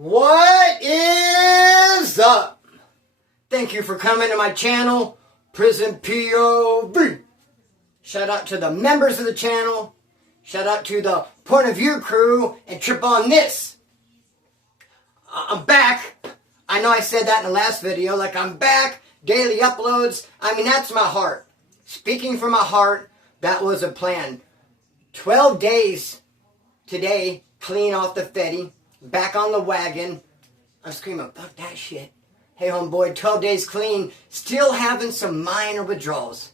What is up? Thank you for coming to my channel, Prison POV. Shout out to the members of the channel. Shout out to the Point of View crew and Trip on This. I'm back. I know I said that in the last video. Like, I'm back. Daily uploads. I mean, that's my heart. Speaking from my heart, that was a plan. 12 days today, clean off the Fetty. Back on the wagon. I'm screaming, fuck that shit. Hey, homeboy, 12 days clean. Still having some minor withdrawals.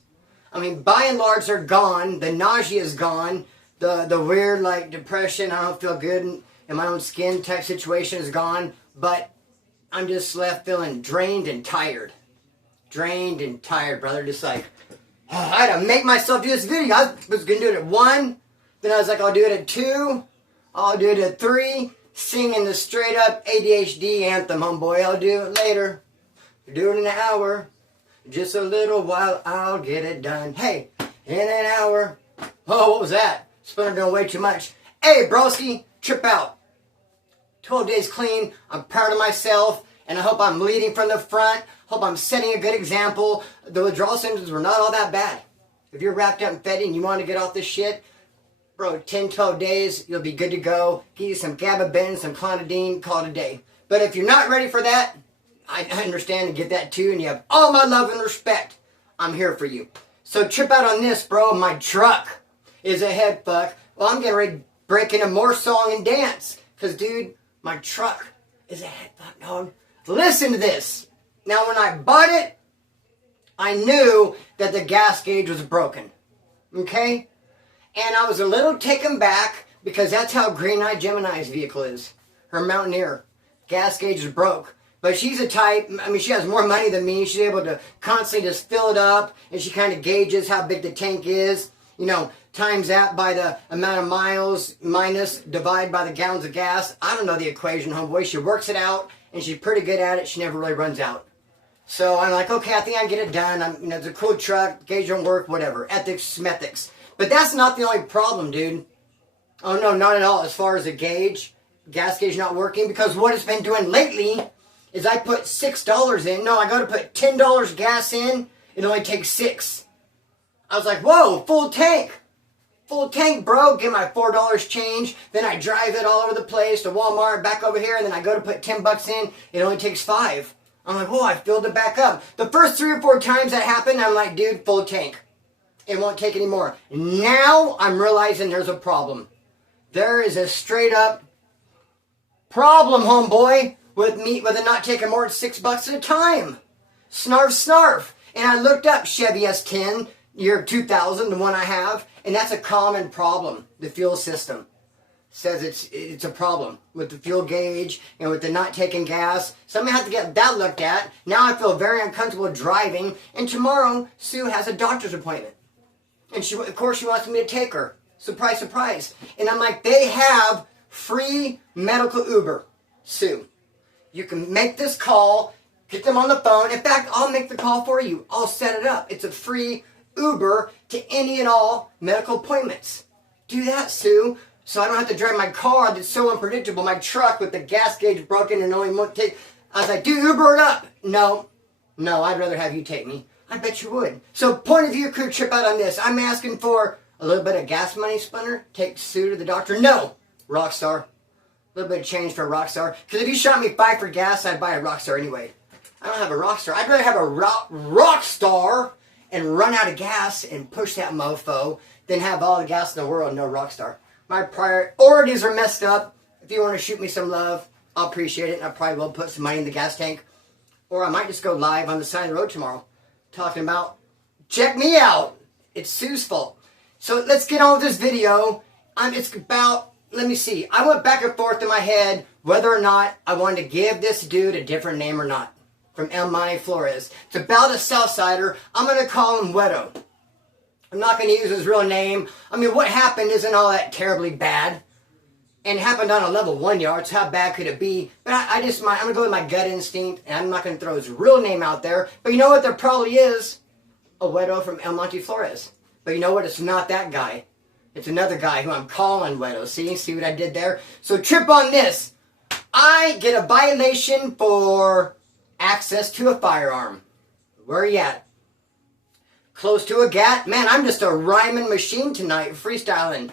I mean, by and large, they're gone. The nausea is gone. The weird, like, depression, I don't feel good in my own skin type situation is gone. But I'm just left feeling drained and tired. Drained and tired, brother. Just like, I had to make myself do this video. I was going to do it at 1. Then I was like, I'll do it at 2. I'll do it at 3. Singing the straight up ADHD anthem, homeboy. I'll do it later. Do it in an hour. Just a little while, I'll get it done. Hey, in an hour. Oh, what was that? Spinner doing way too much. Hey, broski, trip out. 12 days clean. I'm proud of myself. And I hope I'm leading from the front. Hope I'm setting a good example. The withdrawal symptoms were not all that bad. If you're wrapped up in Fetty and you want to get off this shit, bro, 10, 12 days, you'll be good to go. Give you some gabapentin, some clonidine, call it a day. But if you're not ready for that, I understand and get that too, and you have all my love and respect. I'm here for you. So trip out on this, bro. My truck is a head fuck. Well, I'm getting ready to break into more song and dance. Because, dude, my truck is a head fuck, dog. Listen to this. Now, when I bought it, I knew that the gas gauge was broken. Okay? And I was a little taken back because that's how Green Eye Gemini's vehicle is. Her Mountaineer. Gas gauge is broke. But she's a type, I mean, she has more money than me. She's able to constantly just fill it up. And she kind of gauges how big the tank is. You know, times that by the amount of miles minus divide by the gallons of gas. I don't know the equation, homeboy. She works it out. And she's pretty good at it. She never really runs out. So I'm like, okay, I think I can get it done. You know, it's a cool truck. Gauge don't work, whatever. Ethics, methics. But that's not the only problem, dude. Oh, no, not at all. As far as the gauge, gas gauge not working. Because what it's been doing lately is I put $6 in. No, I go to put $10 gas in. It only takes $6. I was like, whoa, full tank. Full tank, bro. Get my $4 change. Then I drive it all over the place to Walmart, back over here. And then I go to put $10 in. It only takes $5. I'm like, whoa, I filled it back up. The first 3 or 4 times that happened, I'm like, dude, full tank. It won't take any more. Now I'm realizing there's a problem. There is a straight up problem, homeboy, with it not taking more than $6 at a time. Snarf, snarf. And I looked up Chevy S10, year 2000, the one I have, and that's a common problem. The fuel system says it's a problem with the fuel gauge and with the not taking gas. So I'm going to have to get that looked at. Now I feel very uncomfortable driving. And tomorrow, Sue has a doctor's appointment. And of course, she wants me to take her. Surprise, surprise. And I'm like, they have free medical Uber, Sue. You can make this call, get them on the phone. In fact, I'll make the call for you. I'll set it up. It's a free Uber to any and all medical appointments. Do that, Sue. So I don't have to drive my car that's so unpredictable. My truck with the gas gauge broken and only won't take. I was like, dude, Uber it up. No, I'd rather have you take me. I bet you would. So, Point of View crew, trip out on this. I'm asking for a little bit of gas money, Splinter. Take Sue to the doctor. No, Rockstar. A little bit of change for a Rockstar. Because if you shot me 5 for gas, I'd buy a Rockstar anyway. I don't have a Rockstar. I'd rather have a Rockstar and run out of gas and push that mofo than have all the gas in the world and no Rockstar. My priorities are messed up. If you want to shoot me some love, I'll appreciate it. And I probably will put some money in the gas tank. Or I might just go live on the side of the road tomorrow. Talking about, check me out. It's Sue's fault. So let's get on with this video. It's about, let me see. I went back and forth in my head whether or not I wanted to give this dude a different name or not. From El Monte Flores. It's about a Southsider. I'm going to call him Guero. I'm not going to use his real name. I mean, what happened isn't all that terribly bad. And it happened on a level 1 yard, so how bad could it be? But I'm going to go with my gut instinct, and I'm not going to throw his real name out there. But you know what? There probably is a Guero from El Monte Flores. But you know what? It's not that guy. It's another guy who I'm calling Guero. See what I did there? So trip on this. I get a violation for access to a firearm. Where are you at? Close to a gat? Man, I'm just a rhyming machine tonight, freestyling.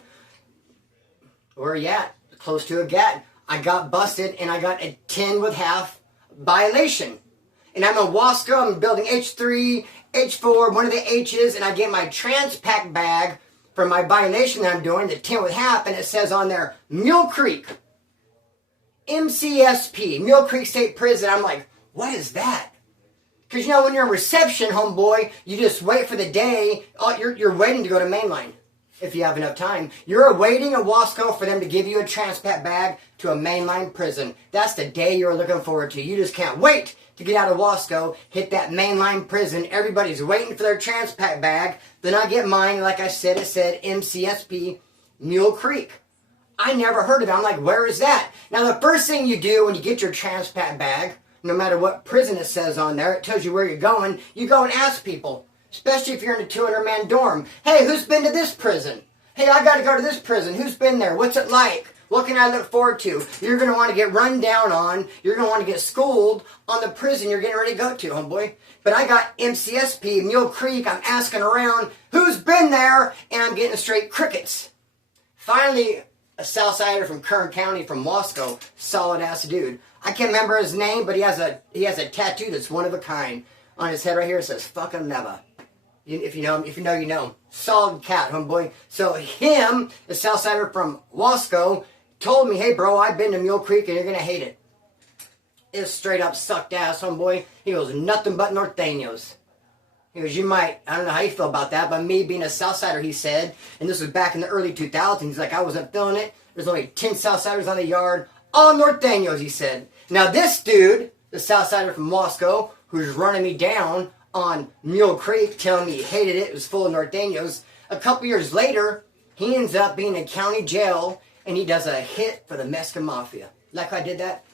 Where are you at? Close to a gat. I got busted and I got a 10 with half violation. And I'm in Wasco, I'm building H3, H4, one of the H's, and I get my trans-pack bag for my violation that I'm doing, the 10 with half, and it says on there, Mule Creek, MCSP, Mule Creek State Prison. I'm like, what is that? Because, you know, when you're in reception, homeboy, you just wait for the day. Oh, you're waiting to go to Mainline, if you have enough time. You're awaiting a Wasco for them to give you a trans-pack bag to a Mainline prison. That's the day you're looking forward to. You just can't wait to get out of Wasco, hit that Mainline prison. Everybody's waiting for their trans-pack bag. Then I get mine, like I said, it said MCSP, Mule Creek. I never heard of it. I'm like, where is that? Now, the first thing you do when you get your trans-pack bag, no matter what prison it says on there, it tells you where you're going, you go and ask people, especially if you're in a 200-man dorm. Hey, who's been to this prison? Hey, I got to go to this prison. Who's been there? What's it like? What can I look forward to? You're going to want to get run down on. You're going to want to get schooled on the prison you're getting ready to go to, homeboy. But I got MCSP, Mule Creek. I'm asking around, who's been there? And I'm getting straight crickets. Finally, a Southsider from Kern County, from Wasco, solid-ass dude. I can't remember his name, but he has a tattoo that's one of a kind. On his head right here, it says, fucking never. If you know him, you know him. Solid cat, homeboy. So him, the Southsider from Wasco, told me, hey bro, I've been to Mule Creek and you're going to hate it. It's straight up sucked ass, homeboy. He goes, nothing but norteños. He goes, you might, I don't know how you feel about that, but me being a Southsider, he said, and this was back in the early 2000s, he's like, I wasn't feeling it. There's only 10 Southsiders on the yard, all norteños, he said. Now this dude, the Southsider from Wasco, who's running me down on Mule Creek, telling me he hated it, it was full of norteños, a couple years later, he ends up being in county jail, and he does a hit for the Mexican Mafia. Like I did that?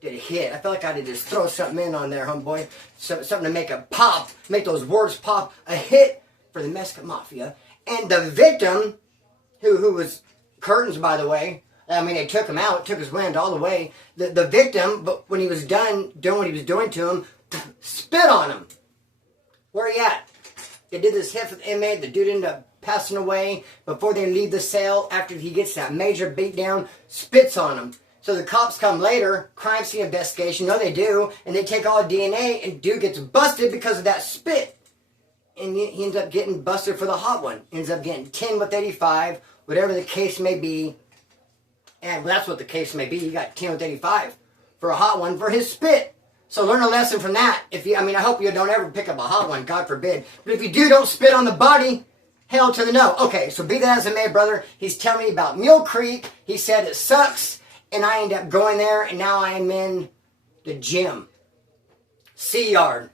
Did a hit. I felt like I had to just throw something in on there, homeboy. Something to make it pop, make those words pop. A hit for the Mexican Mafia. And the victim, who was curtains, by the way, I mean, they took him out, took his wind all the way. The victim, but when he was done doing what he was doing to him, spit on him. Where he at? They did this hit for the inmate. The dude ended up passing away before they leave the cell. After he gets that major beatdown, spits on him. So the cops come later, crime scene investigation. No, they do, and they take all the DNA, and dude gets busted because of that spit. And he ends up getting busted for the hot one. Ends up getting 10 with 85, whatever the case may be. And that's what the case may be. He got 10 with 85 for a hot one for his spit. So learn a lesson from that. I hope you don't ever pick up a hot one, God forbid. But if you do, don't spit on the body. Hell to the no. Okay, so be that as it may, brother. He's telling me about Mule Creek. He said it sucks. And I end up going there, and now I am in the gym. Sea Yard.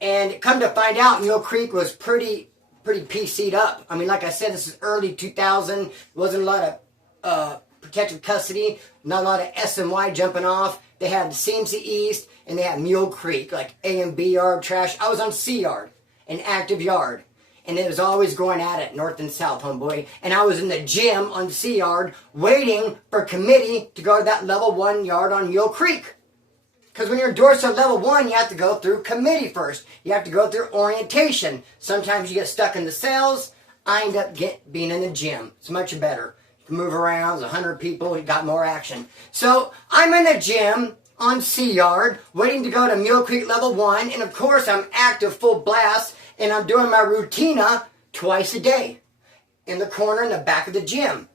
And come to find out, Mule Creek was pretty PC'd up. I mean, like I said, this is early 2000. Wasn't a lot of protective custody. Not a lot of SMY jumping off. They had CMC East, and they had Mule Creek, like A and B yard trash. I was on Sea Yard, an active yard. And it was always going at it, north and south, homeboy. And I was in the gym on Sea Yard, waiting for committee to go to that level 1 yard on Mule Creek. Because when you're dorsal level 1, you have to go through committee first. You have to go through orientation. Sometimes you get stuck in the cells. I end up being in the gym. It's much better. You can move around. There's 100 people. You got more action. So I'm in the gym on Sea Yard, waiting to go to Mule Creek level 1. And of course, I'm active full blast. And I'm doing my rutina twice a day in the corner in the back of the gym.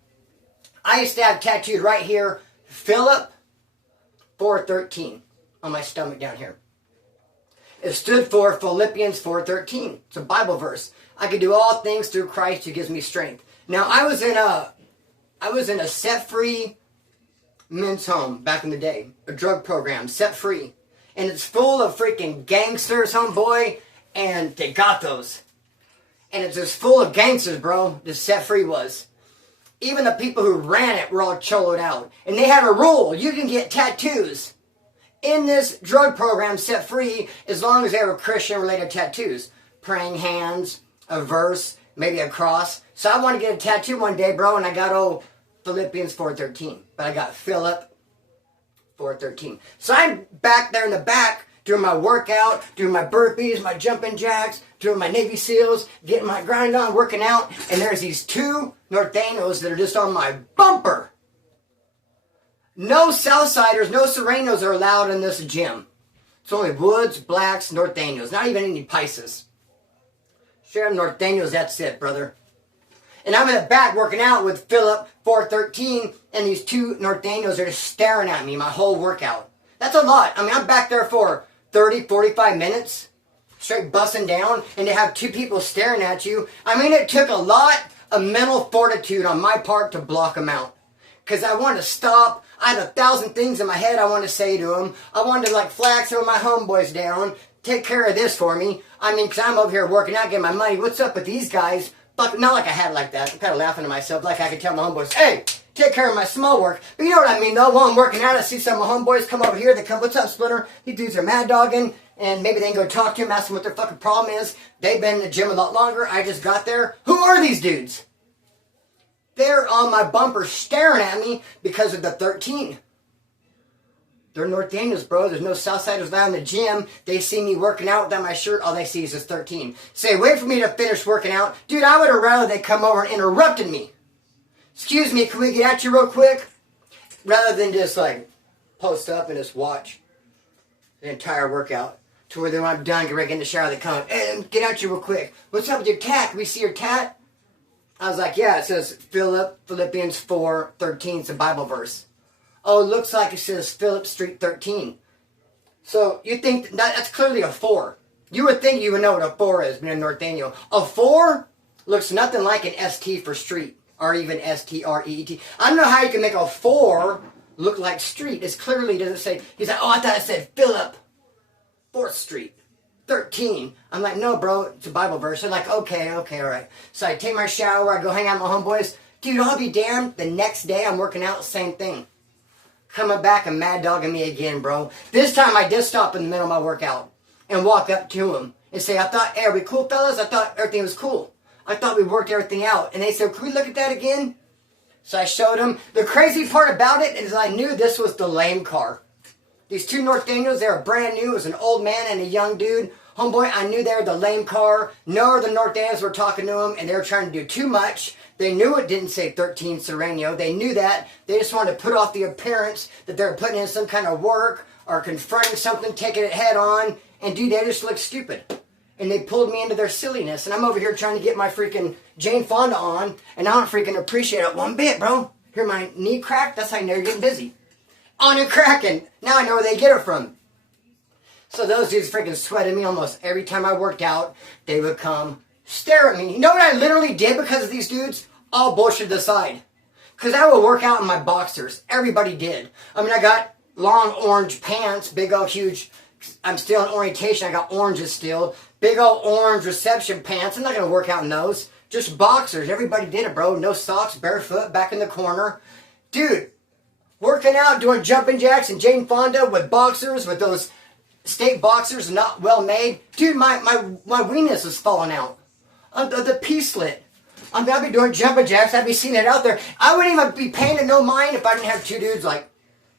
I used to have tattooed right here, Philip 4:13 on my stomach down here. It stood for Philippians 4:13. It's a Bible verse. I can do all things through Christ who gives me strength. Now I was in a set-free men's home back in the day, a drug program, set free, and it's full of freaking gangsters, homeboy. And they got those. And it's just full of gangsters, bro. The set free was. Even the people who ran it were all choloed out. And they had a rule. You can get tattoos in this drug program set free as long as they were Christian-related tattoos. Praying hands, a verse, maybe a cross. So I wanted to get a tattoo one day, bro, and I got Philippians 4:13. But I got Philip 413. So I'm back there in the back doing my workout, doing my burpees, my jumping jacks, doing my Navy SEALs, getting my grind on, working out, and there's these two Norteños that are just on my bumper. No Southsiders, no Surenos are allowed in this gym. It's only Woods, Blacks, Norteños, not even any Pisces. Share Norteños, that's it, brother. And I'm in the back working out with Philip, 413, and these two Norteños are just staring at me my whole workout. That's a lot. I mean, I'm back there for 30, 45 minutes, straight busting down, and to have two people staring at you. I mean, it took a lot of mental fortitude on my part to block them out. Because I wanted to stop. I had 1,000 things in my head I wanted to say to them. I wanted to, like, flag some of my homeboys down, take care of this for me. I mean, because I'm over here working out, getting my money. What's up with these guys? But not like I had it like that. I'm kind of laughing to myself, like I could tell my homeboys, hey, take care of my small work. But you know what I mean, though? While I'm working out, I see some of my homeboys come over here. They come, what's up, Splitter? These dudes are mad dogging. And maybe they can go talk to him, ask them what their fucking problem is. They've been in the gym a lot longer. I just got there. Who are these dudes? They're on my bumper staring at me because of the 13. They're Norteños, bro. There's no Southsiders allowed in the gym. They see me working out without my shirt. All they see is this 13. Say, wait for me to finish working out. Dude, I would have rather they come over and interrupted me. Excuse me, can we get at you real quick? Rather than just like post up and just watch the entire workout. To where when I'm done, get ready to get in the shower, they come, hey, get at you real quick. What's up with your tat? Can we see your tat? I was like, yeah, it says Philippians 4:13. It's a Bible verse. Oh, it looks like it says Philip Street 13. So you think that's clearly a 4. You would think you would know what a 4 is, being a Norteño. A 4 looks nothing like an ST for street, or even STREET. I don't know how you can make a 4 look like street. It clearly doesn't say. He's like, oh, I thought it said Philip 4th Street 13. I'm like, no, bro, it's a Bible verse. They're like, okay, all right. So I take my shower, I go hang out with my homeboys. Dude, I'll be damned. The next day I'm working out, same thing. Coming back and mad dogging me again, bro. This time I did stop in the middle of my workout and walk up to him and say, hey, are we cool, fellas? I thought everything was cool. I thought we worked everything out. And they said, can we look at that again? So I showed them. The crazy part about it is I knew this was the lame car. These two Norteños, they were brand new. It was an old man and a young dude. Homeboy, I knew they were the lame car. No other Norteños were talking to them, and they were trying to do too much. They knew it didn't say 13 Sureño. They knew that. They just wanted to put off the appearance that they're putting in some kind of work or confronting something, taking it head on. And dude, they just looked stupid. And they pulled me into their silliness. And I'm over here trying to get my freaking Jane Fonda on, and I don't freaking appreciate it one bit, bro. Hear my knee crack? That's how you know you're getting busy. On and cracking. Now I know where they get it from. So those dudes freaking sweated me almost every time I worked out. They would come stare at me. You know what I literally did because of these dudes? All bullshit aside. Because I would work out in my boxers. Everybody did. I mean, I got long orange pants, big old huge. I'm still in orientation. I got oranges still. Big old orange reception pants. I'm not going to work out in those. Just boxers. Everybody did it, bro. No socks, barefoot, back in the corner. Dude, working out, doing jumping jacks and Jane Fonda with boxers, with those state boxers not well made. Dude, my weenus is falling out. The P-slit. I mean, I'd be doing jumping jacks. I'd be seeing it out there. I wouldn't even be paying it no mind if I didn't have two dudes like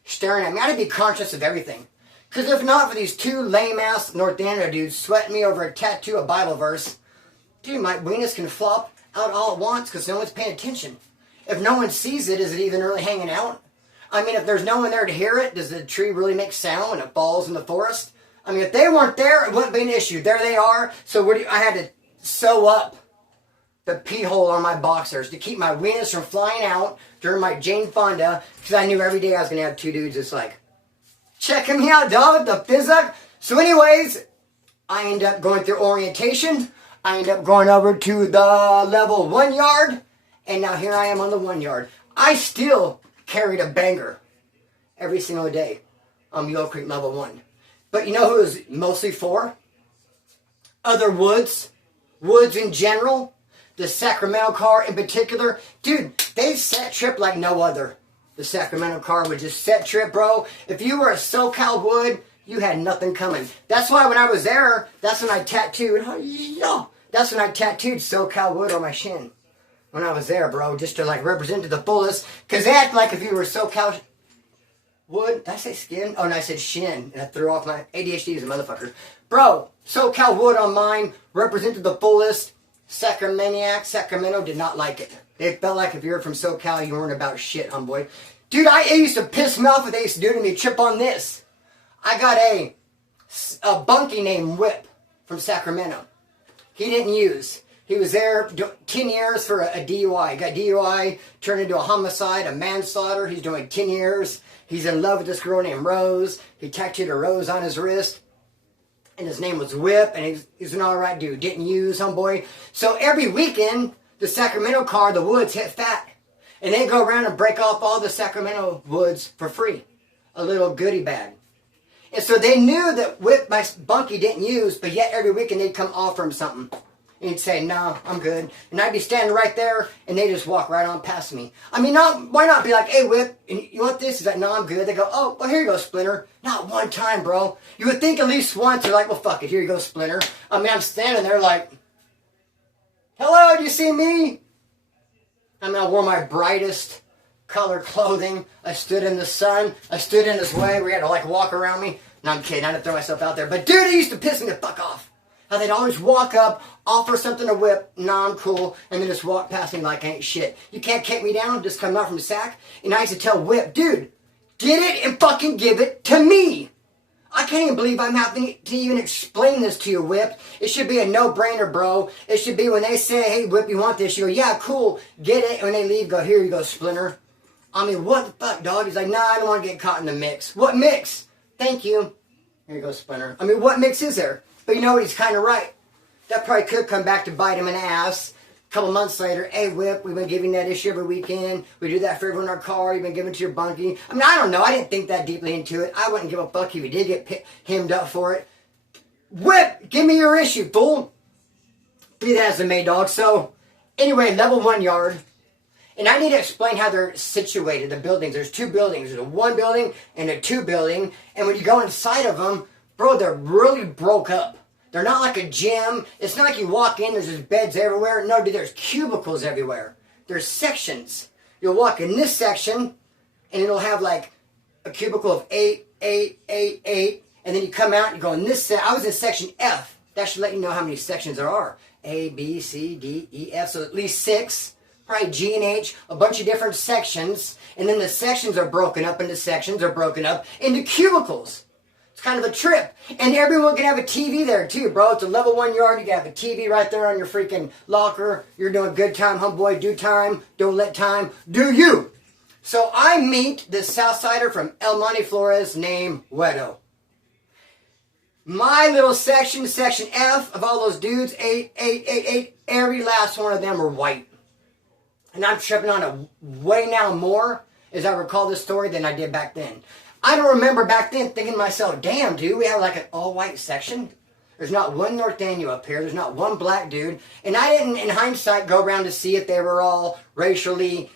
staring at me. I'd be conscious of everything. Because if not for these two lame-ass Norteño dudes sweating me over a tattoo, a Bible verse, dude, my weenus can flop out all at once because no one's paying attention. If no one sees it, is it even really hanging out? I mean, if there's no one there to hear it, does the tree really make sound when it falls in the forest? I mean, if they weren't there, it wouldn't be an issue. There they are. So I had to sew up the pee hole on my boxers to keep my weenus from flying out during my Jane Fonda, because I knew every day I was going to have two dudes just like, checking me out, dog, the physic. So anyways, I end up going through orientation. I end up going over to the level 1 yard, and now here I am on the 1 yard. I still carried a banger every single day on Mule Creek level 1. But you know who it was mostly for? Other woods in general, the Sacramento car in particular. Dude, they set trip like no other. The Sacramento car would just set trip, bro. If you were a SoCal wood, you had nothing coming. That's why when I was there, that's when I tattooed SoCal wood on my shin. When I was there, bro, just to like represent to the fullest. Because they act like if you were SoCal wood. Did I say skin? Oh, no, I said shin. And I threw off my ADHD as a motherfucker. Bro, SoCal wood on mine represented the fullest. Sacramento did not like it. They felt like if you were from SoCal, you weren't about shit, homeboy. Dude, it used to piss me off what they used to do to me. Trip on this. I got a bunkie named Whip from Sacramento. He didn't use. He was there 10 years for a DUI. He got DUI, turned into a homicide, a manslaughter. He's doing 10 years. He's in love with this girl named Rose. He tattooed a rose on his wrist. And his name was Whip, and he's an alright dude. Didn't use, homeboy. So every weekend, the Sacramento car, the woods, hit fat. And they go around and break off all the Sacramento woods for free. A little goodie bag. And so they knew that Whip, my bunkie, didn't use, but yet every weekend they'd come offer him something. And he'd say, no, I'm good. And I'd be standing right there, and they just walk right on past me. I mean, why not be like, hey, Whip, you want this? He's like, no, I'm good. They go, oh, well, here you go, Splinter. Not one time, bro. You would think at least once, they're like, well, fuck it, here you go, Splinter. I mean, I'm standing there like, hello, do you see me? I mean, I wore my brightest color clothing. I stood in the sun. I stood in his way where he had to, like, walk around me. No, I'm kidding. I didn't throw myself out there. But, dude, it used to piss me the fuck off. How they'd always walk up, offer something to Whip, nah, I'm cool, and then just walk past me like I ain't shit. You can't kick me down, just come out from the sack. And I used to tell Whip, dude, get it and fucking give it to me. I can't even believe I'm having to even explain this to you, Whip. It should be a no-brainer, bro. It should be when they say, hey, Whip, you want this? You go, yeah, cool, get it. And when they leave, go, here you go, Splinter. I mean, what the fuck, dog? He's like, nah, I don't want to get caught in the mix. What mix? Thank you. Here you go, Splinter. I mean, what mix is there? But you know what? He's kind of right. That probably could come back to bite him in the ass. A couple months later, hey, Whip, we've been giving that issue every weekend. We do that for everyone in our car. You've been giving it to your bunkie. I mean, I don't know. I didn't think that deeply into it. I wouldn't give a fuck if he did get hemmed up for it. Whip, give me your issue, fool. Be that as it may, dog. So, anyway, level 1 yard. And I need to explain how they're situated, the buildings. There's 2 buildings. There's a 1 building and a 2 building. And when you go inside of them, bro, they're really broke up. They're not like a gym. It's not like you walk in, there's just beds everywhere. No, dude, there's cubicles everywhere. There's sections. You'll walk in this section, and it'll have like a cubicle of 8, 8, 8, 8. And then you come out and you go in this I was in section F. That should let you know how many sections there are. A, B, C, D, E, F. So at least 6. Probably G and H, a bunch of different sections. And then the sections are broken up into sections, are broken up into cubicles. It's kind of a trip. And everyone can have a TV there too, bro. It's a level 1 yard. You can have a TV right there on your freaking locker. You're doing good time, homeboy. Do time. Don't let time. Do you. So I meet this Southsider from El Monte Flores named Guero. My little section, section F, of all those dudes, 8, 8, 8, 8, every last one of them are white. And I'm tripping on it way now more, as I recall this story, than I did back then. I don't remember back then thinking to myself, damn, dude, we have like an all-white section. There's not one North Daniel up here. There's not one black dude. And I didn't, in hindsight, go around to see if they were all racially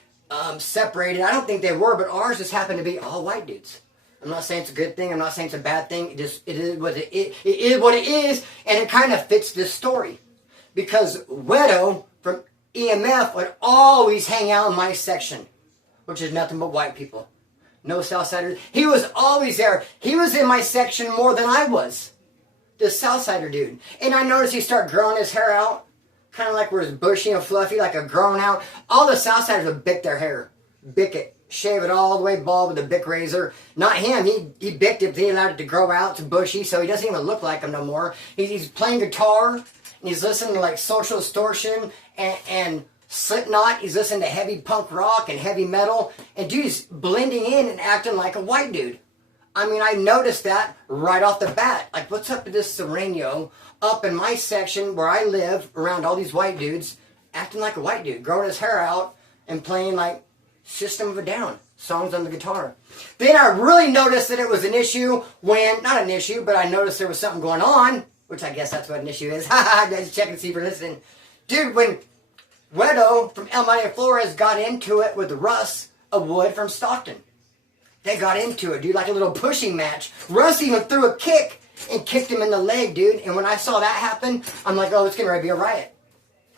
separated. I don't think they were, but ours just happened to be all white dudes. I'm not saying it's a good thing. I'm not saying it's a bad thing. It is what it is what it is, and it kind of fits this story. Because Guero from EMF would always hang out in my section, which is nothing but white people. No Southsiders. He was always there. He was in my section more than I was. This Southsider dude. And I noticed he started growing his hair out. Kind of like where it's bushy and fluffy, like a grown out. All the Southsiders would bick their hair. Bick it. Shave it all the way bald with a bick razor. Not him. He bicked it. He allowed it to grow out to bushy, so he doesn't even look like him no more. He's playing guitar. And he's listening to like Social Distortion and Slipknot. He's listening to heavy punk rock and heavy metal. And dude is blending in and acting like a white dude. I mean, I noticed that right off the bat. Like, what's up with this Sureño up in my section where I live around all these white dudes acting like a white dude, growing his hair out and playing like System of a Down songs on the guitar. Then I really noticed that it was an issue when, not an issue, but I noticed there was something going on, which I guess that's what an issue is. Haha, guys, check and see if you're listening. Dude, when Guero from El Monte Flores got into it with Russ, a Wood from Stockton. They got into it, dude, like a little pushing match. Russ even threw a kick and kicked him in the leg, dude. And when I saw that happen, I'm like, oh, it's going to be a riot.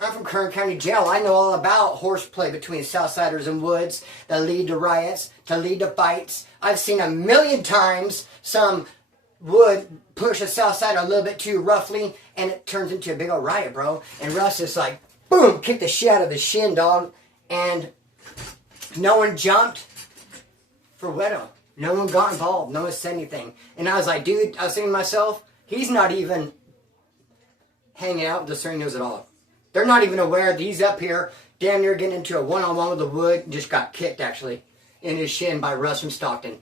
I'm from Kern County Jail. I know all about horseplay between Southsiders and Woods that lead to riots, to lead to fights. I've seen a million times some Wood push a Southsider a little bit too roughly, and it turns into a big old riot, bro. And Russ is like, boom, kicked the shit out of his shin, dog. And no one jumped for Guero. No one got involved. No one said anything. And I was like, dude, I was thinking to myself, he's not even hanging out with the Surenos at all. They're not even aware that he's up here, damn near getting into a one-on-one with the Wood. Just got kicked, actually, in his shin by Russ from Stockton.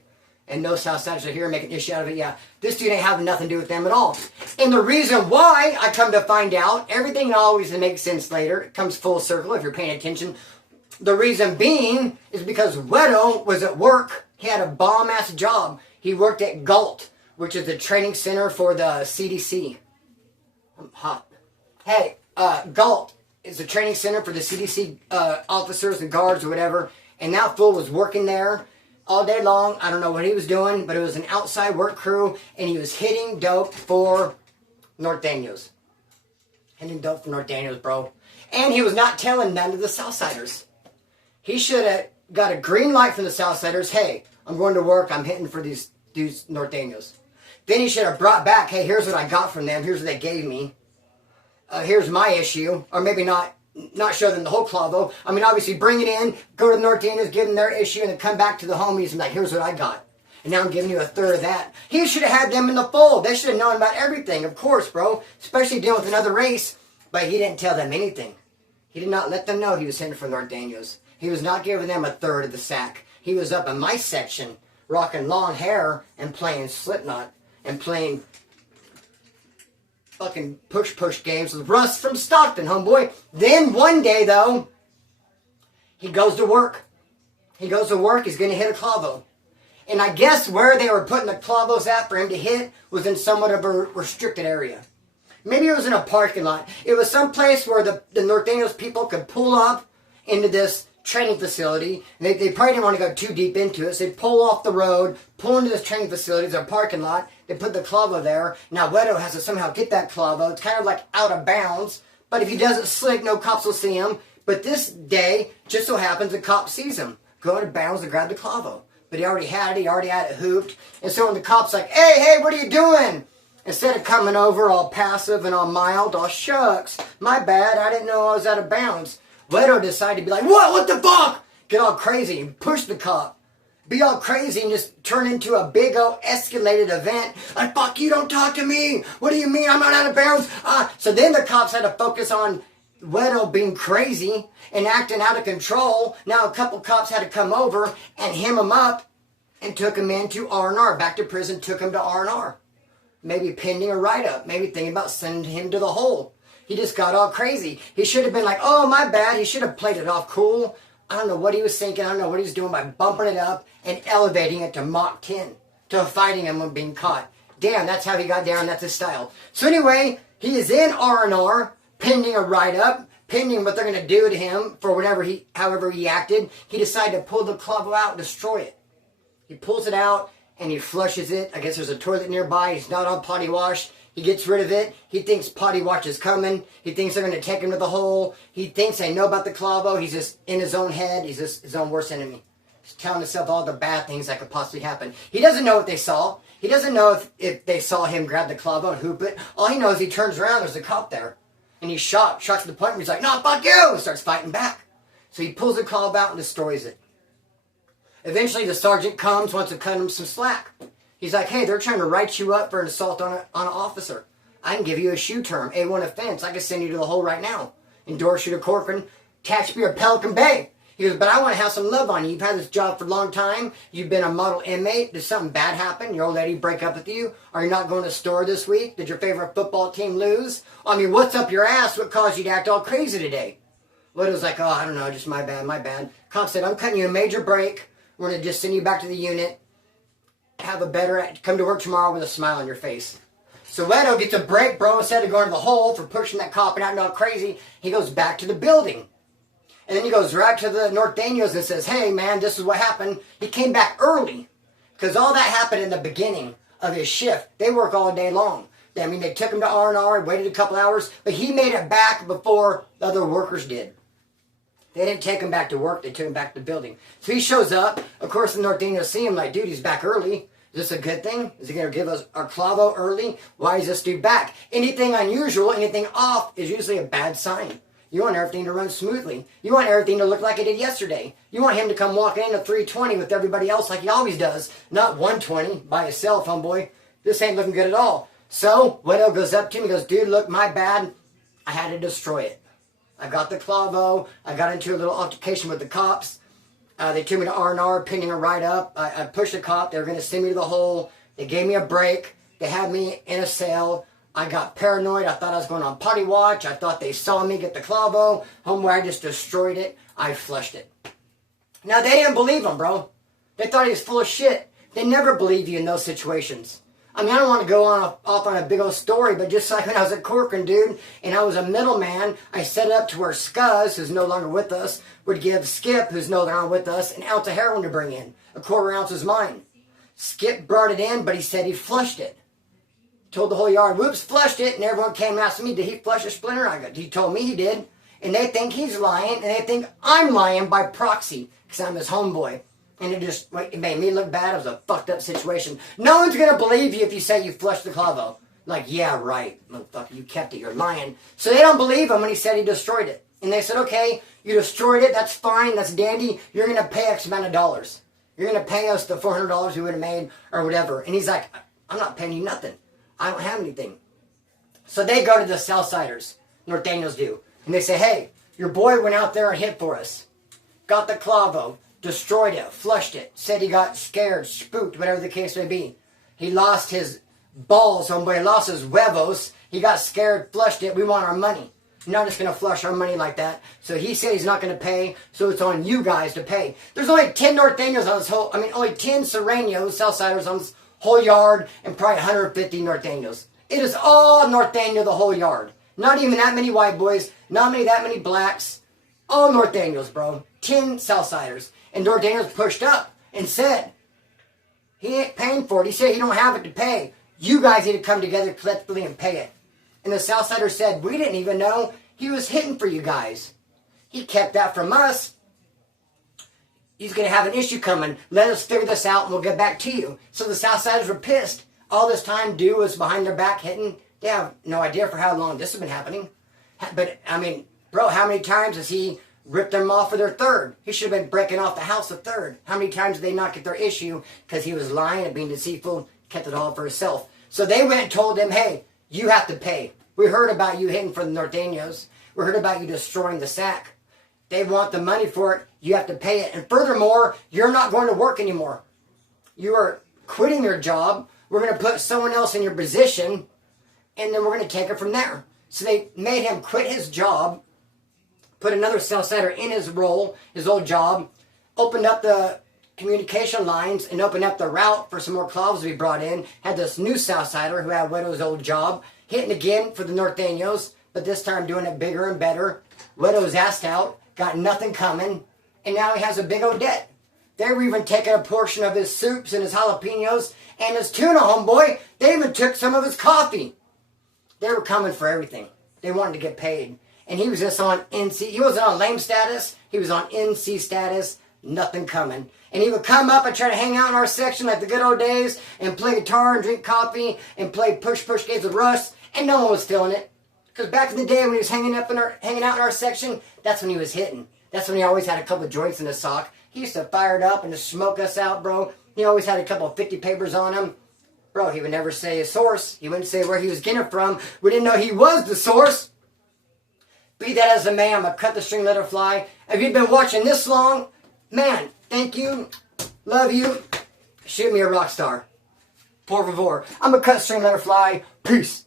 And no Southsiders are here making issue out of it. Yeah, this dude ain't having nothing to do with them at all. And the reason why, I come to find out, everything always makes sense later. It comes full circle if you're paying attention. The reason being is because Guero was at work. He had a bomb-ass job. He worked at GALT, which is the training center for the CDC. I'm hot. Hey, GALT is the training center for the CDC officers and guards or whatever. And that fool was working there all day long. I don't know what he was doing, but it was an outside work crew, and he was hitting dope for North Daniels. Hitting dope for North Daniels, bro. And he was not telling none of the Southsiders. He should have got a green light from the Southsiders. Hey, I'm going to work. I'm hitting for these dudes, North Daniels. Then he should have brought back, hey, here's what I got from them. Here's what they gave me. Here's my issue. Or maybe not show them the whole clavo. I mean, obviously, bring it in, go to the North Daniels, give them their issue, and then come back to the homies and like, here's what I got. And now I'm giving you a third of that. He should have had them in the fold. They should have known about everything, of course, bro. Especially dealing with another race. But he didn't tell them anything. He did not let them know he was hitting for North Daniels. He was not giving them a third of the sack. He was up in my section, rocking long hair and playing Slipknot and playing fucking push games with Russ from Stockton, homeboy. Then one day, though, he goes to work. He goes to work. He's going to hit a clavo. And I guess where they were putting the clavos at for him to hit was in somewhat of a restricted area. Maybe it was in a parking lot. It was some place where the North Daniels people could pull up into this training facility. And they probably didn't want to go too deep into it. So they'd pull off the road, pull into this training facility, there's a parking lot. They put the clavo there. Now Guero has to somehow get that clavo. It's kind of like out of bounds. But if he does it slick, no cops will see him. But this day, just so happens, the cop sees him go out of bounds to grab the clavo. But he already had it. He already had it hooped. And so when the cop's like, hey, what are you doing? Instead of coming over all passive and all mild, all shucks, my bad, I didn't know I was out of bounds. Guero decided to be like, what the fuck? Get all crazy and push the cop. Be all crazy and just turn into a big old escalated event. Like, fuck you, don't talk to me. What do you mean I'm not out of bounds? So then the cops had to focus on Guero being crazy and acting out of control. Now a couple cops had to come over and hem him up and took him into R&R. Back to prison, took him to R&R. Maybe pending a write-up. Maybe thinking about sending him to the hole. He just got all crazy. He should have been like, oh, my bad. He should have played it off cool. I don't know what he was thinking. I don't know what he was doing by bumping it up and elevating it to Mach 10. To fighting him when being caught. Damn, that's how he got down. That's his style. So anyway, he is in R&R, pending a write-up, pending what they're going to do to him for however he acted. He decided to pull the clavo out and destroy it. He pulls it out and he flushes it. I guess there's a toilet nearby. He's not on potty wash. He gets rid of it. He thinks potty wash is coming. He thinks they're going to take him to the hole. He thinks they know about the clavo. He's just in his own head. He's just his own worst enemy. He's telling himself all the bad things that could possibly happen. He doesn't know what they saw. He doesn't know if they saw him grab the clavo and hoop it. All he knows, he turns around, there's a cop there. And he's shocked to the point where he's like, no, fuck you! And starts fighting back. So he pulls the clavo out and destroys it. Eventually the sergeant comes, wants to cut him some slack. He's like, hey, they're trying to write you up for an assault on an officer. I can give you a shoe term, A1 offense. I can send you to the hole right now. Endorse you to Corcoran, taxpayer Pelican Bay. He goes, but I want to have some love on you. You've had this job for a long time. You've been a model inmate. Did something bad happen? Your old lady break up with you? Are you not going to the store this week? Did your favorite football team lose? I mean, what's up your ass? What caused you to act all crazy today? Widow's like, oh, I don't know, just my bad. Cop said, I'm cutting you a major break. We're going to just send you back to the unit. Come to work tomorrow with a smile on your face. So Guero gets a break, bro. Instead of going to the hole for pushing that cop and acting all crazy, he goes back to the building. And then he goes right to the North Daniels and says, hey, man, this is what happened. He came back early because all that happened in the beginning of his shift. They work all day long. I mean, they took him to R&R, waited a couple hours, but he made it back before the other workers did. They didn't take him back to work, they took him back to the building. So he shows up, of course the Norteños see him like, dude, he's back early. Is this a good thing? Is he going to give us our clavo early? Why is this dude back? Anything unusual, anything off is usually a bad sign. You want everything to run smoothly. You want everything to look like it did yesterday. You want him to come walking into 320 with everybody else like he always does, not 120 by himself, homeboy. This ain't looking good at all. So, Guero goes up to him and goes, dude, look, my bad. I had to destroy it. I got the clavo. I got into a little altercation with the cops. They took me to R&R, pinning a ride up. I pushed the cop. They were going to send me to the hole. They gave me a break. They had me in a cell. I got paranoid. I thought I was going on potty watch. I thought they saw me get the clavo. Homeboy, I just destroyed it. I flushed it. Now, they didn't believe him, bro. They thought he was full of shit. They never believe you in those situations. I mean, I don't want to go off on a big old story, but just like when I was at Corcoran, dude, and I was a middleman, I set it up to where Scuzz, who's no longer with us, would give Skip, who's no longer with us, an ounce of heroin to bring in. A quarter ounce is mine. Skip brought it in, but he said he flushed it. Told the whole yard, whoops, flushed it, and everyone came asking me, did he flush a splinter? I go, he told me he did. And they think he's lying, and they think I'm lying by proxy, because I'm his homeboy. And it made me look bad. It was a fucked up situation. No one's going to believe you if you say you flushed the clavo. Like, yeah, right, motherfucker, you kept it, you're lying. So they don't believe him when he said he destroyed it. And they said, okay, you destroyed it, that's fine, that's dandy. You're going to pay X amount of dollars. You're going to pay us the $400 we would have made or whatever. And he's like, I'm not paying you nothing. I don't have anything. So they go to the Southsiders, Norteños do. And they say, hey, your boy went out there and hit for us. Got the clavo. Destroyed it, flushed it, said he got scared, spooked, whatever the case may be. He lost his balls, homeboy, he lost his huevos. He got scared, flushed it. We want our money. You're not just going to flush our money like that. So he said he's not going to pay, so it's on you guys to pay. There's only 10 Norteños on this whole, only 10 Surenos, Southsiders on this whole yard, and probably 150 Norteños. It is all Norteño, the whole yard. Not even that many white boys, not that many blacks. All Norteños, bro. 10 Southsiders. And Norteños pushed up and said, he ain't paying for it. He said he don't have it to pay. You guys need to come together collectively and pay it. And the Southsiders said, we didn't even know he was hitting for you guys. He kept that from us. He's going to have an issue coming. Let us figure this out and we'll get back to you. So the Southsiders were pissed. All this time, Dew was behind their back hitting. They have no idea for how long this has been happening. But, bro, how many times has he ripped them off for their third? He should have been breaking off the house a third. How many times did they not get their issue because he was lying and being deceitful, kept it all for himself? So they went and told him, hey, you have to pay. We heard about you hitting for the Norteños. We heard about you destroying the sack. They want the money for it. You have to pay it. And furthermore, you're not going to work anymore. You are quitting your job. We're going to put someone else in your position, and then we're going to take it from there. So they made him quit his job, put another Southsider in his role, his old job, opened up the communication lines and opened up the route for some more clavos to be brought in. Had this new Southsider who had Guero's old job, hitting again for the Norteños, but this time doing it bigger and better. Guero's assed out, got nothing coming, and now he has a big old debt. They were even taking a portion of his soups and his jalapenos and his tuna, homeboy. They even took some of his coffee. They were coming for everything. They wanted to get paid. And he was just on NC. He wasn't on lame status. He was on NC status. Nothing coming. And he would come up and try to hang out in our section like the good old days and play guitar and drink coffee and play push games with Russ. And no one was feeling it. Because back in the day when he was hanging out in our section, that's when he was hitting. That's when he always had a couple of joints in his sock. He used to fire it up and just smoke us out, bro. He always had a couple of 50 papers on him. Bro, he would never say his source. He wouldn't say where he was getting it from. We didn't know he was the source. Be that as a man, I'm going to cut the string, let her fly. If you've been watching this long, man, thank you. Love you. Shoot me a rock star. Por favor. I'm going to cut the string, let her fly. Peace.